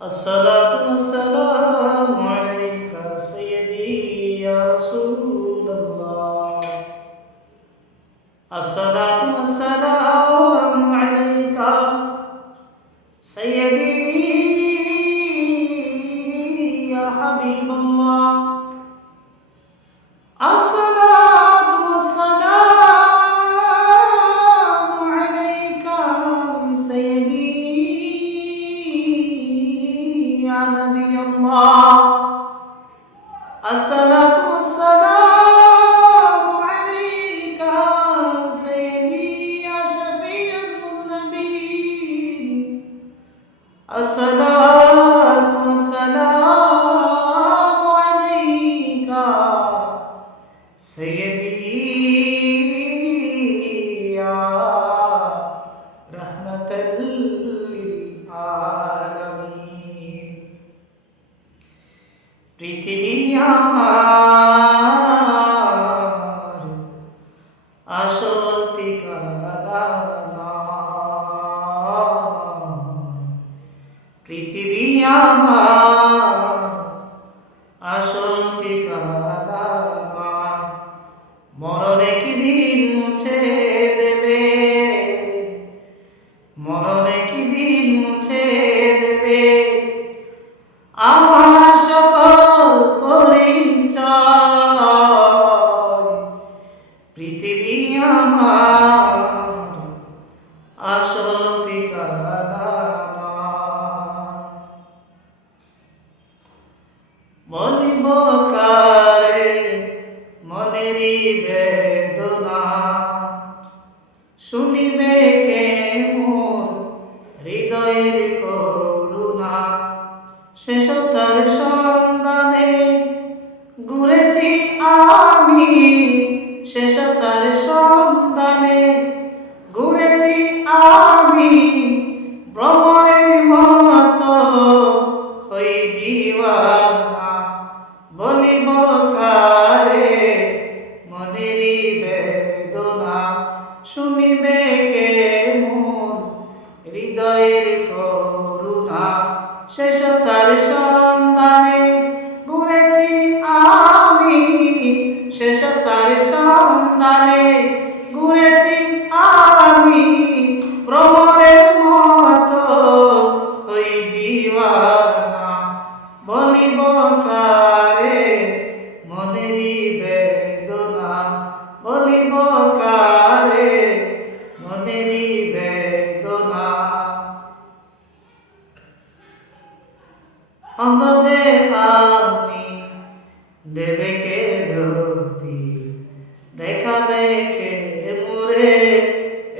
الصلاة والسلام عليك سيدي يا رسول الله. الصلاة والسلام عليك سيدي يا حبيب الله. الصلاة والسلام عليك سيدي يا نبي الله. الصلاة والسلام عليك سيدي يا شفيع المذنبين. الصلاة والسلام عليك سيدي يا رحمة للعالمين. পৃথিবী আমার আসল ঠিকানা না, পৃথিবী আমার আসল ঠিকানা না। মরণ একদিন মুছে দেবে, মরণ একদিন মুছে দেবে আমার সকল পরিচয়। পৃথিবী আমার আসল ঠিকানা না। বলিব কারে মনেরই বেদনা, শুনিবে কে মোর হৃদয়ের করুণা। শেষতার সন্ধানে ঘুরেছি আমি, শেষতার সন্ধানে ঘুরেছি আমি। ভ্রমণের মতো হই দিওয়ানা, বলিব কারে মনেরই বেদনা। শুনিবে কে মোর হৃদয়ের করুণা। শেষতার সন্ধানে ঘুরেছি আমি, শেষতার সন্ধানে ঘুরেছি আমি। ভ্রমণের মতো হই দিওয়ানা, বলিব কারে মনেরই বেদনা। বলিব কারে মনেরই বেদনা। অন্ধ যে আমি দেবে কে জ্যোতি, দেখাবে কে মোরে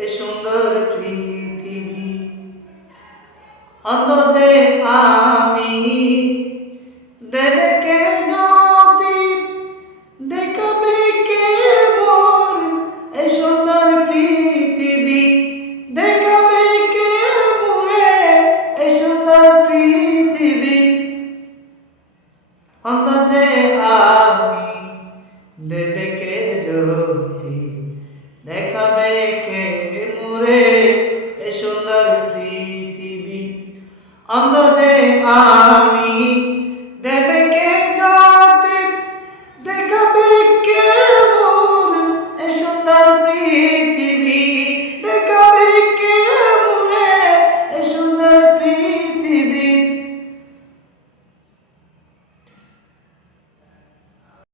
এ সুন্দর পৃথিবী। অন্ধ যে আমি দেবে কে জ্যোতি, দেখাবে কে মোর এ সুন্দর পৃথিবী। দেখাবে কে মোরে এ সুন্দর পৃথিবী। অন্ধ যে আমি দেবে কে জ্যোতি, দেখাবে কে মোরে এ সুন্দর পৃথিবী। অন্ধ যে আমি দেবে